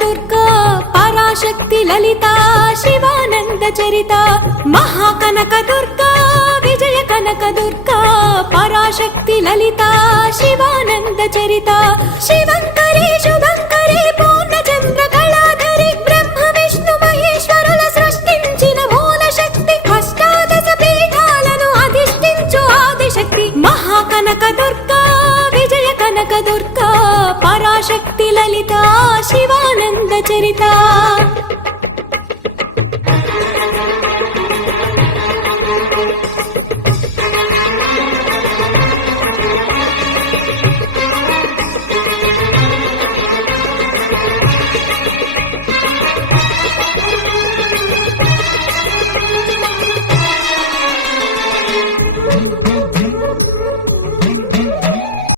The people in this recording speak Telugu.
దుర్గా పరాశక్తి లలిత శివానంద చరిత మహాకనక దుర్గా విజయ కనక దుర్గా పరాశక్తి లలిత శివానంద చరిత శివంకరి శుభంకరి పూర్ణచంద్ర కళాధరి బ్రహ్మ విష్ణు మహేశ్వరుల సృష్టించిన మూల శక్తి అష్టాదశ పీఠాలను అధిష్ఠించు ఆదిశక్తి మహాకనక దుర్గా విజయ కనక దుర్గా పరాశక్తి లలిత శివానంద చరిత